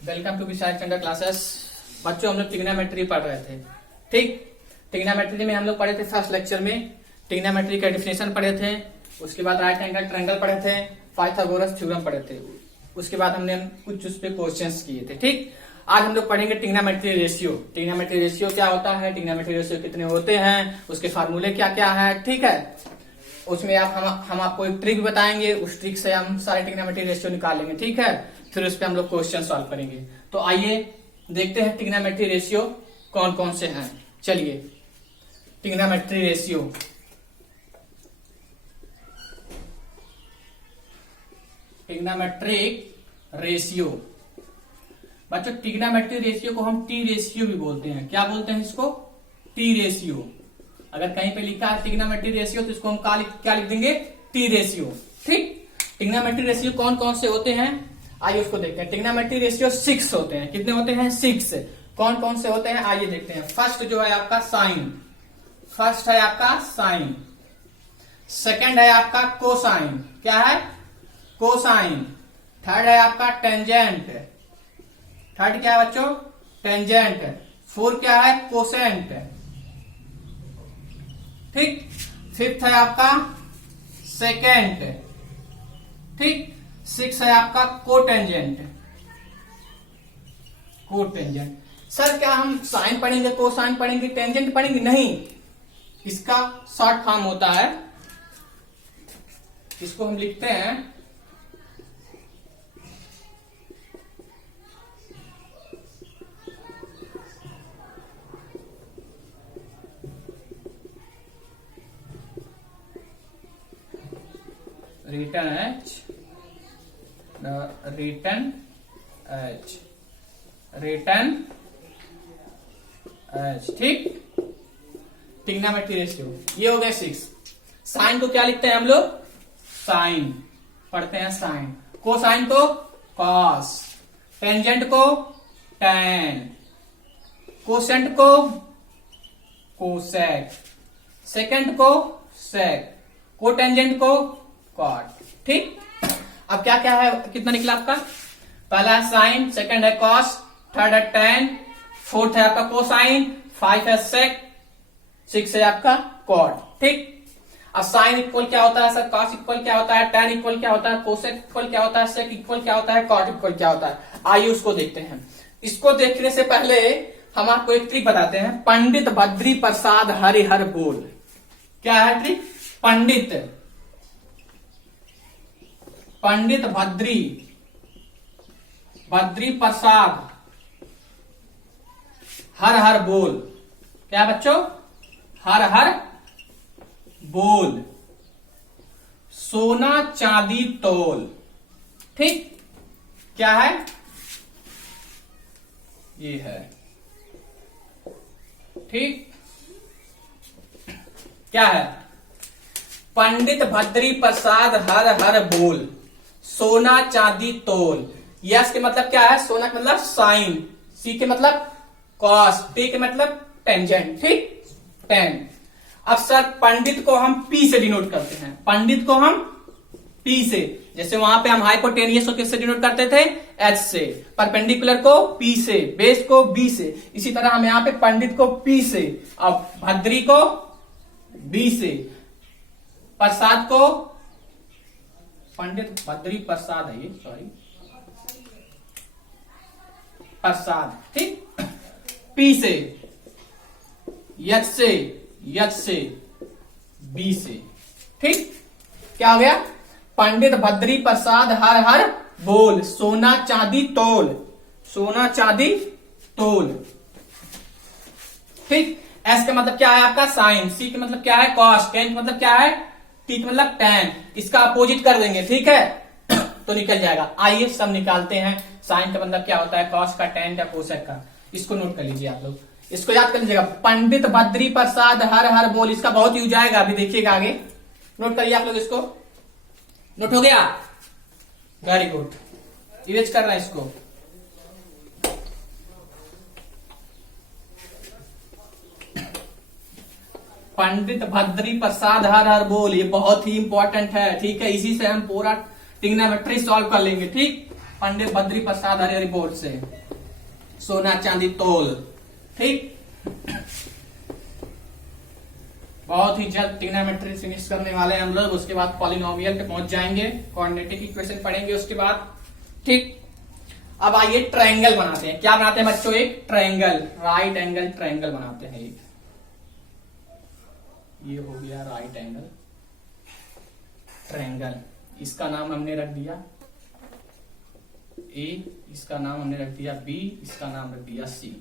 Welcome to Vishal Chandra classes. बच्चों, हम लोग ट्रिग्नोमेट्री पढ़ रहे थे। ठीक, ट्रिग्नोमेट्री में हम लोग पढ़े थे फर्स्ट लेक्चर में ट्रिग्नोमेट्री का डेफिनेशन पढ़े थे। उसके बाद राइट एंगल ट्रायंगल पढ़े थे, पाइथागोरस थ्योरम पढ़े थे। उसके बाद हमने कुछ उस पे क्वेश्चंस किए थे। ठीक, आज हम लोग पढ़ेंगे ट्रिग्नोमेट्री रेशियो। ट्रिग्नोमेट्री रेशियो क्या होता है, ट्रिग्नोमेट्री रेशियो कितने होते हैं, उसके फार्मूले क्या क्या है। ठीक है, उसमें हम आपको एक ट्रिक बताएंगे, उस ट्रिक से हम सारे ट्रिग्नोमेट्री रेशियो निकालेंगे। ठीक है, फिर उस पर हम लोग क्वेश्चन सॉल्व करेंगे। तो आइए देखते हैं ट्रिग्नोमेट्री रेशियो कौन कौन से हैं। चलिए, ट्रिग्नोमेट्री रेशियो बच्चों, ट्रिग्नोमेट्री रेशियो को हम टी रेशियो भी बोलते हैं। क्या बोलते हैं इसको? T ratio. अगर कहीं पे लिखा है ट्रिग्नोमेट्री रेशियो तो इसको हम क्या लिख देंगे? T ratio. ठीक, ट्रिग्नोमेट्री रेशियो कौन कौन से होते हैं, आइए उसको देखते हैं। ट्रिग्नोमेट्री रेशियो 6 होते हैं। कितने होते हैं? 6। कौन कौन से होते हैं आइए देखते हैं। फर्स्ट जो है आपका साइन, फर्स्ट है आपका साइन। सेकंड है आपका कोसाइन। क्या है? कोसाइन। थर्ड है आपका टेंजेंट। थर्ड क्या है बच्चों? टेंजेंट। फोर्थ क्या है? कोसेंट। ठीक, फिफ्थ है आपका सेकेंड। ठीक, 6 है आपका कोटेंजेंट। कोटेंजेंट। सर क्या हम साइन पढ़ेंगे, कोसाइन पढ़ेंगे, टेंजेंट पढ़ेंगे? नहीं, इसका शॉर्ट फॉर्म होता है। इसको हम लिखते हैं return H, return H, return H. ठीक, ट्रिग्नोमेट्री रेशियो ये हो गए 6। साइन को क्या लिखते हैं हम लोग? साइन पढ़ते हैं, साइन। कोसाइन को कॉस, टेंजेंट को टैन, कोसेंट को कोसेक, सेकेंड को सेक, कोटेंजेंट को कॉट। ठीक, अब क्या क्या है, कितना निकला आपका? पहला है साइन, सेकंड है कॉस, थर्ड है टैन, फोर्थ है आपका कोसाइन, 5 है सेक, 6 है आपका कॉट। ठीक, अब साइन इक्वल क्या होता है सर? कॉस इक्वल क्या होता है? टैन इक्वल क्या होता है? कोसेक इक्वल क्या होता है? सेक इक्वल क्या होता है? कॉट इक्वल क्या होता है? आइए उसको देखते हैं। इसको देखने से पहले हम आपको एक ट्रिक बताते हैं। पंडित बद्री प्रसाद हरिहर बोल। क्या है ट्रिक? पंडित बद्री प्रसाद हर हर बोल। क्या बच्चों? हर हर बोल, सोना चांदी तोल। ठीक, क्या है? ये है। ठीक, क्या है? पंडित बद्री प्रसाद हर हर बोल, सोना चांदी तोल। यस के मतलब क्या है? सोना के मतलब साइन, सी के मतलब कॉस, टी के मतलब टेंजेंट। ठीक, टेन। अब सर पंडित को हम पी से डिनोट करते हैं। पंडित को हम पी से, जैसे वहां पे हम हाइपोटेनियस को किससे डिनोट करते थे? एच से। परपेंडिकुलर को पी से, बेस को बी से। इसी तरह हम यहाँ पे पंडित को पी से, अब भद्री को बी से, प्रसाद को, पंडित बद्री प्रसाद है ये, सॉरी प्रसाद। ठीक, पी से, यच से, बी से। ठीक, क्या हो गया? पंडित बद्री प्रसाद हर हर बोल, सोना चांदी तोल, सोना चांदी तोल। ठीक, एस का मतलब क्या है आपका? साइन, सी का मतलब क्या है? कॉस, टेन का मतलब क्या है? टी का मतलब टैन। इसका अपोजिट कर देंगे, ठीक है, तो निकल जाएगा। आइए सब निकालते हैं। साइन का मतलब क्या होता है? कॉस का, टैन का, कोसेक का। इसको नोट कर लीजिए आप लोग, इसको याद कर लीजिएगा। पंडित बद्री प्रसाद हर हर बोल, इसका बहुत यूज आएगा, अभी देखिएगा आगे। नोट करिए आप लोग इसको। नोट हो गया? Very good. इरेज कर रहे हैं इसको। पंडित बद्री प्रसाद हर हर बोल, ये बहुत ही इंपॉर्टेंट है। ठीक है, इसी से हम पूरा ट्रिग्नोमेट्री सॉल्व कर लेंगे। ठीक, पंडित बद्री प्रसाद हरिहर बोर्ड से, सोना चांदी तोल। ठीक, बहुत ही जल्द ट्रिग्नोमेट्री फिनिश करने वाले हैं हम लोग। उसके बाद पॉलिनोमियल पे पहुंच जाएंगे, कोऑर्डिनेटिक इक्वेशन पढ़ेंगे उसके बाद। ठीक, अब आइए ट्रायंगल बनाते हैं। क्या बनाते हैं बच्चों? एक ट्रायंगल, राइट एंगल ट्रायंगल बनाते हैं। एक ये हो गया राइट एंगल ट्रायंगल, इसका नाम हमने रख दिया ए, इसका नाम हमने रख दिया बी, इसका नाम रख दिया सी,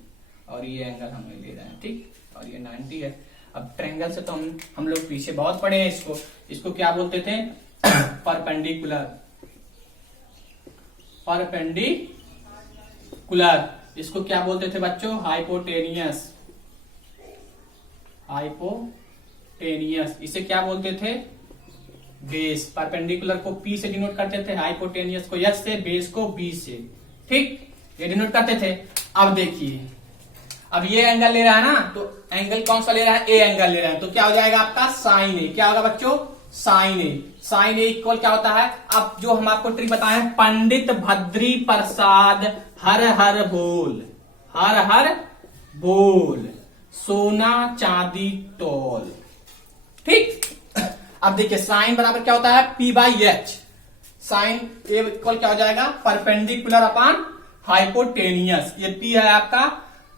और ये एंगल हमने ले रहे हैं। ठीक, और ये 90 है। अब ट्रायंगल से तो हम लोग पीछे बहुत पढ़े हैं। इसको क्या बोलते थे? Perpendicular, perpendicular. इसको क्या बोलते थे बच्चों? Hypotenuse, hypotenuse. इसे क्या बोलते थे? बेस। परपेंडिकुलर को पी से डिनोट करते थे, हाइपोटेनियस को एच से, बेस को बी से। ठीक, ये डिनोट करते थे। अब देखिए, अब ये एंगल ले रहा है ना, तो एंगल कौन सा ले रहा है? ए एंगल ले रहा है, तो क्या हो जाएगा आपका? साइन ए। क्या होगा बच्चों? Sign A. Sign A equal क्या होता है? अब जो हम आपको ट्रिक बताए हैं, पंडित भद्री प्रसाद हर हर बोल, हर हर बोल, सोना चांदी तोल। ठीक, अब देखिए साइन बराबर क्या होता है? P by H. Sine A equal क्या हो जाएगा? Perpendicular upon hypotenuse. ये पी है आपका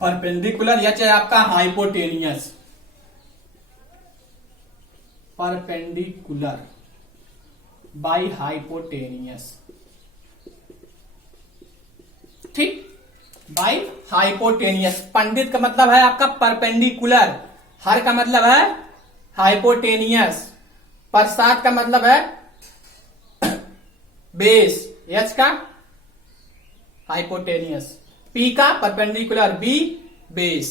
परपेंडिकुलर, एच है आपका हाइपोटेनियस। Perpendicular by hypotenuse. ठीक, बाई हाइपोटेनियस। पंडित का मतलब है आपका परपेंडिकुलर, हर का मतलब है हाइपोटेनियस, प्रसाद का मतलब है बेस, एच का हाइपोटेनियस, पी का परपेंडिकुलर, बी बेस।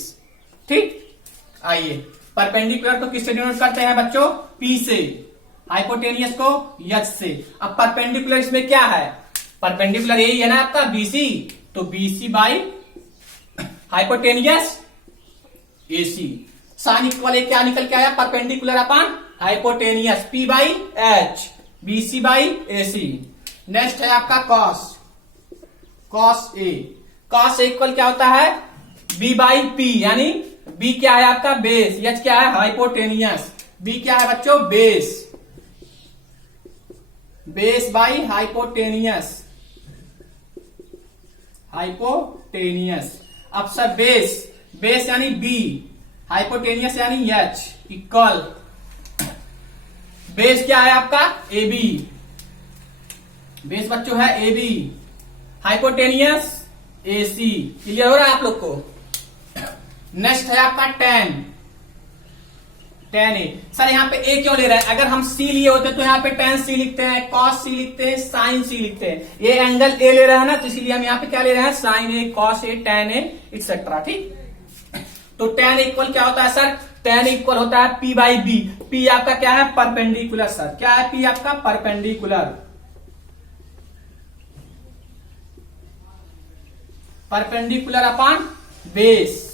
ठीक, आइए परपेंडिकुलर को किससे डिनोट करते हैं बच्चों? पी से। हाइपोटेनियस को एच से। अब परपेंडिकुलर इसमें क्या है? परपेंडिकुलर यही है ना आपका बीसी, तो BC by hypotenuse AC. Sine equal क्या निकल के आया? Perpendicular upon hypotenuse, P by H, BC by AC. Next है आपका cos, cos A. Cos A equal क्या होता है? बी बाई पी, यानी बी क्या है आपका? बेस, एच क्या है? हाइपोटेनियस, बी क्या है बच्चों? Base, base by hypotenuse, hypotenuse. अब सर बेस, बेस यानी बी, हाइपोटेनियस यानी एच, इक्वल बेस क्या है आपका? ए बी, बेस बच्चों है A B, hypotenuse A C. Clear हो रहा है आप लोग को? नेक्स्ट है आपका टेन, टेन ए। सर यहाँ पे ए क्यों ले रहे हैं? अगर हम सी लिए होते तो यहाँ पे टेन सी लिखते हैं, कॉस सी लिखते हैं, साइन सी लिखते हैं। ये एंगल ए ले रहा है ना, तो इसीलिए हम यहाँ पे क्या ले रहे हैं? साइन ए, कॉस ए, टेन ए, एक्सेट्रा। ठीक, तो टेन इक्वल क्या होता है सर? टेन इक्वल होता है पी बाई बी। पी आपका क्या है? परपेंडिकुलर। सर क्या है पी आपका? Perpendicular, perpendicular upon base,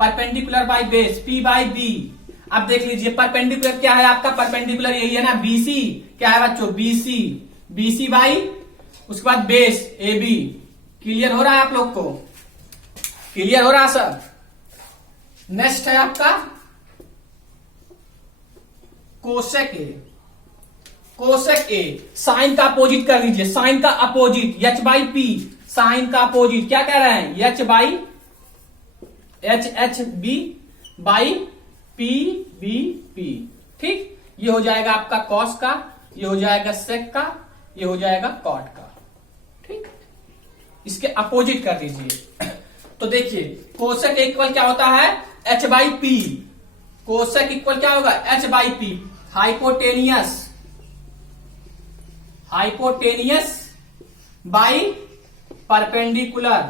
perpendicular by base, P by B. अब देख लीजिए परपेंडिकुलर क्या है आपका? परपेंडिकुलर यही है ना, बीसी। क्या है बच्चों? बीसी, बीसी बाई उसके बाद बेस ए बी। क्लियर हो रहा है आप लोग को? क्लियर हो रहा है सर? नेक्स्ट है आपका cosec A, cosec A. Sine का अपोजिट कर लीजिए, साइन का opposite H by P. Sine का अपोजिट क्या कह रहे हैं? H by H, H B by P B P. ठीक, ये हो जाएगा आपका कॉस का, ये हो जाएगा सेक का, ये हो जाएगा कॉट का। ठीक, इसके अपोजिट कर दीजिए। तो देखिए कोसेक इक्वल क्या होता है? H by P. Cosec equal क्या होगा? H by P. Hypotenuse, hypotenuse by perpendicular,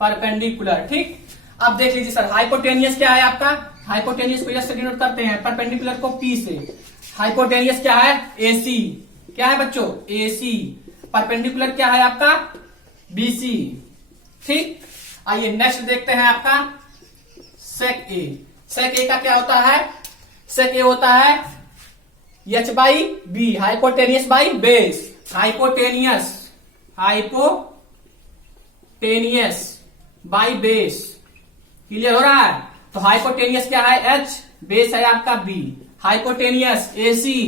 perpendicular. ठीक, अब देख लीजिए सर हाइपोटेनियस क्या है आपका? हाइपोटेनियस को एस से डिनोट करते हैं, परपेंडिकुलर को पी से। हाइपोटेनियस क्या है? एसी। क्या है बच्चों? एसी। परपेंडिकुलर क्या है आपका? बीसी। ठीक, आइए नेक्स्ट देखते हैं आपका सेक ए। सेक ए का क्या होता है? सेक ए होता है H by B, hypotenuse by base, hypotenuse by base. Clear हो रहा है? तो हाइपोटेनियस क्या है? एच, बेस है आपका B, hypotenuse AC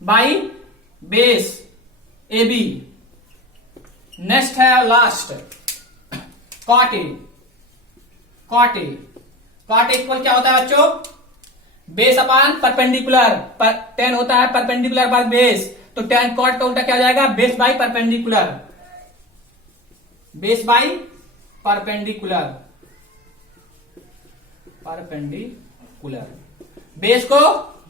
by base A B. Next है last cot A. Cot equal क्या होता है बच्चों? बेस अपान परपेंडिकुलर, टेन होता है परपेंडिकुलर बाय बेस, तो टेन कॉट का उल्टा क्या हो जाएगा? Base by perpendicular, base by perpendicular, base को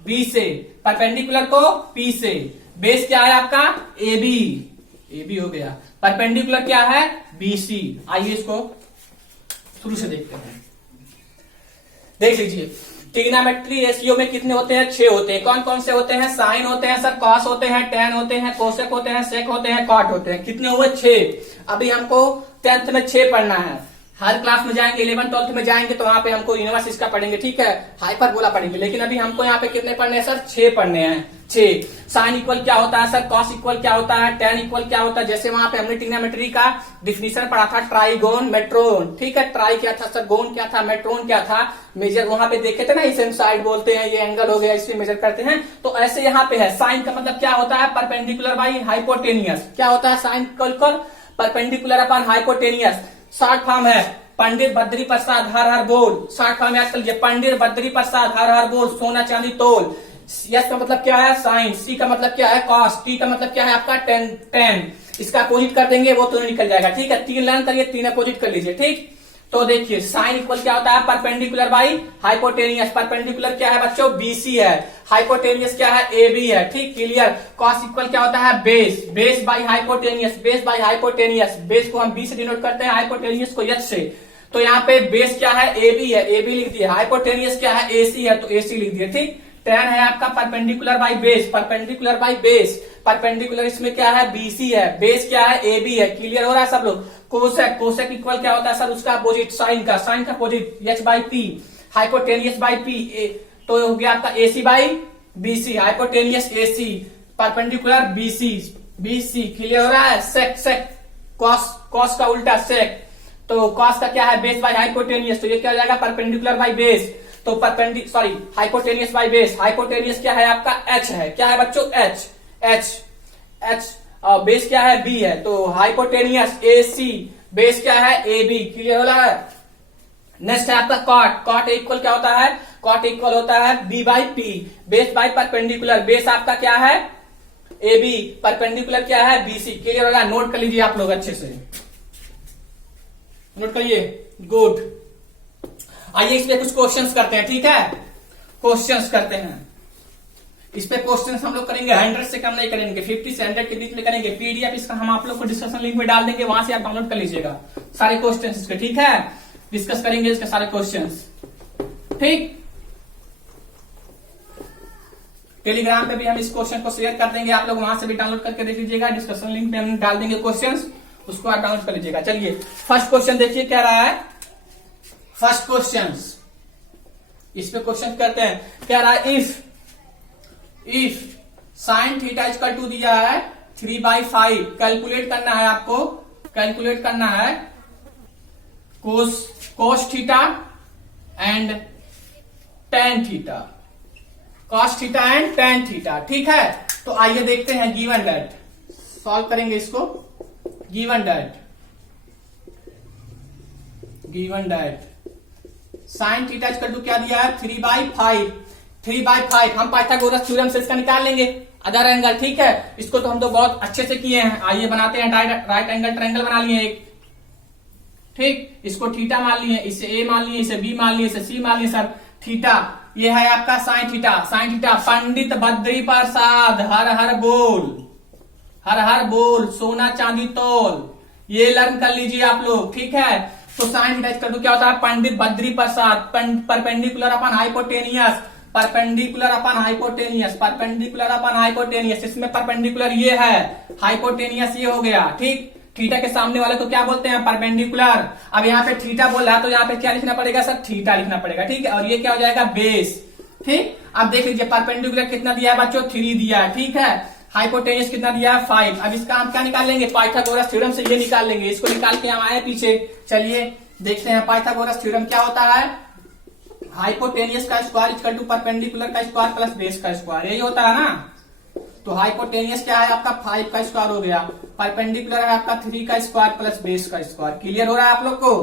बी से, परपेंडिकुलर को पी से। बेस क्या है आपका? ए बी हो गया, परपेंडिकुलर क्या है? बीसी। आइए इसको शुरू से देखते हैं। देख लीजिए, ट्रिग्नोमेट्री रेशियो में कितने होते हैं? 6 होते हैं। कौन कौन से होते हैं? साइन होते हैं सर, कॉस होते हैं, टेन होते हैं, कोसेक होते हैं, सेक होते हैं, कॉट होते हैं। कितने हुए? 6। अभी हमको 10th में 6 पढ़ना है। हर क्लास में जाएंगे, 11th 12th में जाएंगे तो वहां पे हमको इनवर्स इसका पढ़ेंगे, ठीक है, हाइपरबोला पढ़ेंगे। लेकिन अभी हमको यहाँ पे कितने पढ़ने हैं सर? 6 पढ़ने हैं। 6। साइन इक्वल क्या होता है सर? कॉस इक्वल क्या होता है? टेन इक्वल क्या होता है? जैसे वहां पे हमने ट्रिग्नोमेट्री का डिफिनीशन पढ़ा था, ट्राइगोन मेट्रोन, ठीक है। ट्राई क्या था सर? गोन क्या था? मेट्रोन क्या था? मेजर वहां पे देखे थे ना, इसे साइड बोलते हैं, ये एंगल हो गया, इससे मेजर करते हैं। तो ऐसे यहाँ पे है, साइन का मतलब क्या होता है? Perpendicular by hypotenuse. क्या होता है sine equal? Perpendicular upon hypotenuse. Short form है पंडित बद्री प्रसाद हर हर बोल। शॉर्ट फॉर्म याद कर लीजिए, पंडित बद्री प्रसाद हर हर बोल, सोना चांदी तोल। यस का मतलब क्या है? साइन। सी का मतलब क्या है? कॉस। टी का मतलब क्या है आपका? टेन। इसका अपोजिट कर देंगे वो तो निकल जाएगा, ठीक है। 3 लर्न करिए, 3 अपोजिट कर लीजिए, ठीक। तो देखिए, साइन इक्वल क्या होता है? Perpendicular by hypotenuse. परपेंडिकुलर क्या है बच्चों? बीसी है। हाइपोटेनियस क्या है? एबी है, ठीक, क्लियर। कॉस इक्वल क्या होता है? Base. Base by hypotenuse, base by hypotenuse. Base को हम बी से डिनोट करते हैं, हाइपोटेनियस को एच से। तो यहाँ पे बेस क्या है? एबी है, एबी लिख दिया। हाइपोटेनियस क्या है? एसी है, तो एसी लिख दिया, ठीक। टेन है आपका perpendicular by base, perpendicular by base. Perpendicular इसमें क्या है? बीसी है। बेस क्या है? एबी है। क्लियर हो रहा है सब लोग? कोसेक, कोसेक इक्वल क्या होता है सर? उसका अपोजिट साइन का, साइन का opposite H by P, hypotenuse by P. तो हो गया आपका AC by BC, hypotenuse AC, perpendicular BC, BC. Clear हो रहा है? सेक, सेक कॉस, कॉस का उल्टा सेक। तो कॉस का क्या है? बेस बाई हाइपोटेनियस, तो ये क्या हो जाएगा? Perpendicular by base. तो हाइपोटेनियस बाई बेस। हाइपोटेनियस क्या है आपका? एच है। क्या है बच्चों? H, H. और बेस क्या है? बी है, तो हाइपोटेनियस ए सी, बेस क्या है? A B. क्लियर हो रहा है? नेक्स्ट है आपका कॉट। कॉट इक्वल क्या होता है? कॉट इक्वल होता है B by P, base by perpendicular. Base आपका क्या है? ए बी, परपेंडिकुलर क्या है? B C. क्लियर हो रहा है? नोट कर लीजिए आप लोग अच्छे से, नोट करिए, गुड। आइए इस पे कुछ क्वेश्चंस करते हैं, ठीक है। क्वेश्चंस करते हैं इस पे। क्वेश्चंस हम लोग करेंगे 100 से कम नहीं करेंगे, 50 से 100 के बीच में करेंगे। पीडीएफ इसका हम आप लोग को डिस्कशन लिंक में डाल देंगे, वहां से आप डाउनलोड कर लीजिएगा सारे क्वेश्चंस इसके, ठीक है। डिस्कस करेंगे इसके सारे क्वेश्चंस, ठीक। टेलीग्राम पे भी हम इस क्वेश्चन को शेयर कर देंगे, आप लोग वहां से भी डाउनलोड करके देख लीजिएगा। डिस्कशन लिंक पे हम डाल देंगे क्वेश्चंस, उसको आप डाउनलोड कर लीजिएगा। चलिए फर्स्ट क्वेश्चन देखिए क्या रहा है। फर्स्ट क्वेश्चन, इस पे क्वेश्चन करते हैं। क्या रहा है? If sine theta equal to दिया है 3/5, कैलकुलेट करना है आपको, कैलकुलेट करना है cos theta and tan theta, cos theta and tan theta, ठीक है। तो आइए देखते हैं गिवन दैट, सॉल्व करेंगे इसको। Given that sine theta equal to क्या दिया है? 3/5। 3/5 हम पाइथागोरस थ्योरम से इसका निकाल लेंगे अदर एंगल, ठीक है। इसको तो हम तो बहुत अच्छे से किए हैं। आइए बनाते हैं, राइट एंगल ट्रायंगल बना लिए एक, ठीक। इसको थीटा मान लिए, इसे ए मान लिए, इसे बी मान लिए, इसे सी मान लिए सर। थीटा ये है आपका साइन थीटा। साइन थीटा पंडित बद्री प्रसाद हर हर बोल, हर हर बोल, सोना चांदी तोल, ये लर्न कर लीजिए आप लोग, ठीक है। तो साइन थीटा इक्वल टू क्या होता है? Pandit Badri Prasad, perpendicular upon hypotenuse, perpendicular upon hypotenuse, perpendicular upon hypotenuse. इसमें परपेंडिकुलर ये है, हाइपोटेनियस ये हो गया, ठीक। थीटा के सामने वाले को क्या बोलते हैं? परपेंडिकुलर। अब यहाँ पे थीटा बोल रहा है तो यहाँ पे क्या लिखना पड़ेगा सर? थीटा लिखना पड़ेगा, ठीक है। और ये क्या हो जाएगा? बेस, ठीक, अब देख लीजिए परपेंडिकुलर कितना दिया है बच्चों, 3 दिया है, ठीक है। हाइपोटेन्यूज कितना दिया है, 5। अब इसका हम क्या निकाल लेंगे, पाइथागोरस थ्योरम से ये निकाल लेंगे, इसको निकाल के हम आए पीछे। चलिए देखते हैं पाइथागोरस थ्योरम क्या होता है। हाइपोटेन्यूज का स्क्वायर इक्वल टू परपेंडिकुलर का स्क्वायर प्लस बेस का स्क्वायर, यही होता है ना। तो हाइपोटेन्यूज क्या है आपका, 5 का स्क्वायर हो गया, परपेंडिकुलर है आपका 3 का स्क्वायर प्लस बेस का स्क्वायर। क्लियर हो रहा है आप लोग को।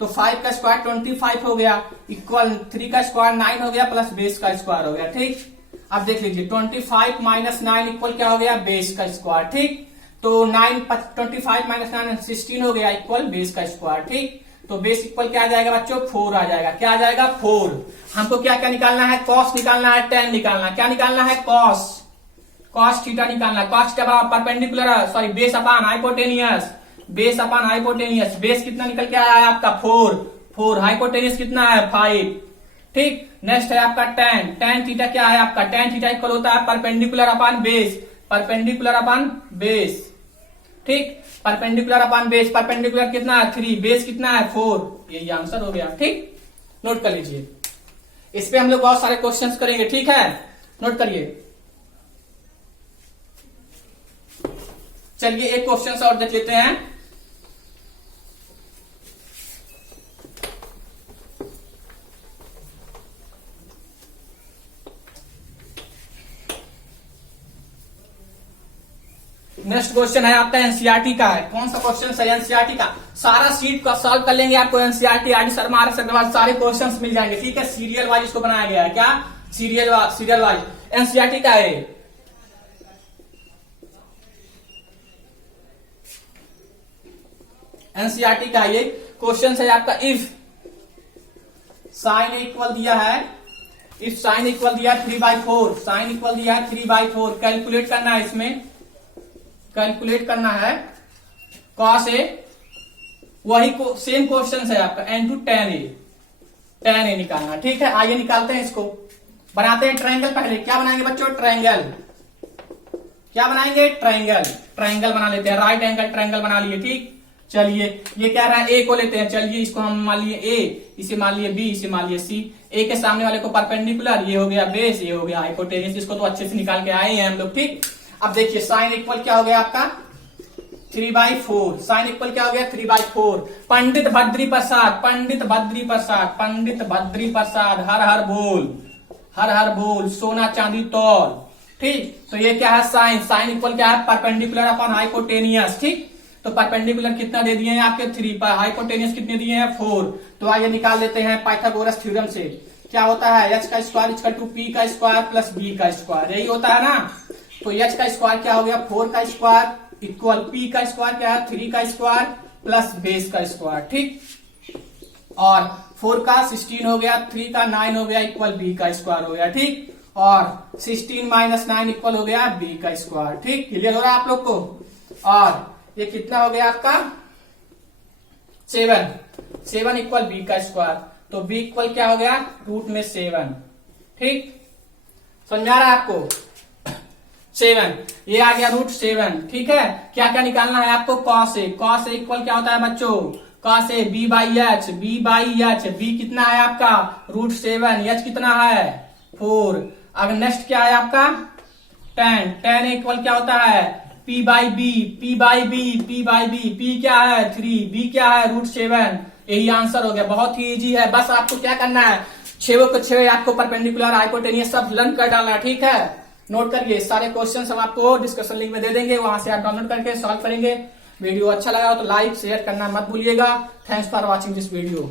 तो 5 का स्क्वायर 25 हो गया, इक्वल 3 का स्क्वायर 9 हो गया प्लस बेस का स्क्वायर हो गया, ठीक। अब देख लीजिए 25 माइनस 9 इक्वल क्या हो गया, बेस का स्क्वायर, ठीक। तो 25 माइनस 9 16 हो गया इक्वल बेस का स्क्वायर, ठीक। तो बेस इक्वल क्या आ जाएगा बच्चों, 4 आ जाएगा। क्या आ जाएगा, 4। हमको क्या क्या निकालना है, कॉस निकालना है, tan निकालना है। क्या निकालना है, कॉस थीटा निकालना है। Cos theta perpendicular sorry base upon hypotenuse, base upon hypotenuse. Base कितना निकल के आया है आपका 4, हाइपोटेनियस कितना है 5, ठीक। नेक्स्ट है आपका tan थीटा क्या है आपका, tan थीटा इक्वल होता है perpendicular upon base, perpendicular upon base, ठीक। परपेंडिकुलर अपॉन बेस, परपेंडिकुलर कितना है 3, बेस कितना है 4, यही आंसर हो गया, ठीक। नोट कर लीजिए, इस पे हम लोग बहुत सारे क्वेश्चंस करेंगे, ठीक है, नोट करिए। चलिए एक क्वेश्चन और देख लेते हैं। नेक्स्ट क्वेश्चन है आपका एनसीईआरटी का है। कौन सा क्वेश्चन है, एनसीईआरटी का। सारा सीट का सॉल्व कर लेंगे, आपको एनसीईआरटी आरडी शर्मा अग्रवाल सारे क्वेश्चंस मिल जाएंगे, ठीक है। सीरियल वाइज इसको बनाया गया है, क्या सीरियल वाइज एनसीईआरटी का है। एनसीईआरटी का ये क्वेश्चन है आपका। इफ साइन इक्वल दिया है, इफ साइन इक्वल दिया 3/4, साइन इक्वल दिया है 3/4, कैलकुलेट करना है, इसमें कैलकुलेट करना है कॉस ए, वही सेम क्वेश्चन है आपका n टू tan a निकालना, ठीक है। आइए निकालते हैं इसको, बनाते हैं ट्रायंगल। पहले क्या बनाएंगे बच्चों, ट्रायंगल। क्या बनाएंगे, ट्रायंगल बना लेते हैं, राइट एंगल ट्रायंगल बना लिए, ठीक। चलिए ये क्या रहा है, ए को लेते हैं, चलिए इसको हम मान लिए ए, इसे मान लिए बी, इसे मान लिए सी। ए के सामने वाले को परपेंडिकुलर, ये हो गया बेस, ये हो गया हाइपोटेन्यूज, इसको तो अच्छे से निकाल के आए हैं हम लोग, ठीक। अब देखिए साइन इक्वल क्या हो गया आपका 3/4, साइन इक्वल क्या हो गया 3/4। पंडित बद्री प्रसाद, पंडित बद्री प्रसाद, पंडित बद्री प्रसाद, हर हर बोल, हर हर बोल, सोना चांदी तौल, ठीक। तो ये क्या है साइन, साइन इक्वल क्या है परपेंडिकुलर अपॉन हाइपोटेनियस, ठीक। तो परपेंडिकुलर कितना दे दिए हैं आपके 3 पर, हाइपोटेनियस कितने दिए हैं 4। तो आइए निकाल लेते हैं पाइथागोरस थ्योरम से। क्या होता है, h का स्क्वायर इक्वल टू p का स्क्वायर प्लस b का स्क्वायर, यही होता है ना। तो h का स्क्वायर क्या हो गया 4 का स्क्वायर इक्वल p का स्क्वायर क्या है 3 का स्क्वायर प्लस बेस का स्क्वायर, ठीक। और 4 का 16 हो गया, 3 का 9 हो गया इक्वल b का स्क्वायर हो गया, ठीक। और 16 माइनस 9 इक्वल हो गया b का स्क्वायर, ठीक। क्लियर हो रहा है आप लोग को। और ये कितना हो गया आपका 7 इक्वल b का स्क्वायर, तो b इक्वल क्या हो गया रूट में 7, ठीक। समझ आ रहा है आपको, 7 ये आ गया रूट 7, ठीक है। क्या क्या निकालना है आपको, cos A, cos A equal क्या होता है बच्चों, cos A b/h, b/h, b कितना है आपका रूट 7, h कितना है 4। अगर नेक्स्ट क्या है आपका tan ए इक्वल क्या होता है p/b, p/b, p/b, p क्या है 3, b क्या है रूट 7। यही आंसर हो गया, बहुत ही इजी है। बस आपको क्या करना है, 6 को 6 आपको परपेंडिकुलर हाइपोटेनियस सब लर्न कर डालना, ठीक है। नोट करिए, सारे क्वेश्चन हम आपको डिस्कशन लिंक में दे देंगे, वहां से आप डाउनलोड करके सॉल्व करेंगे। वीडियो अच्छा लगा हो तो लाइक शेयर करना मत भूलिएगा। Thanks for watching this video.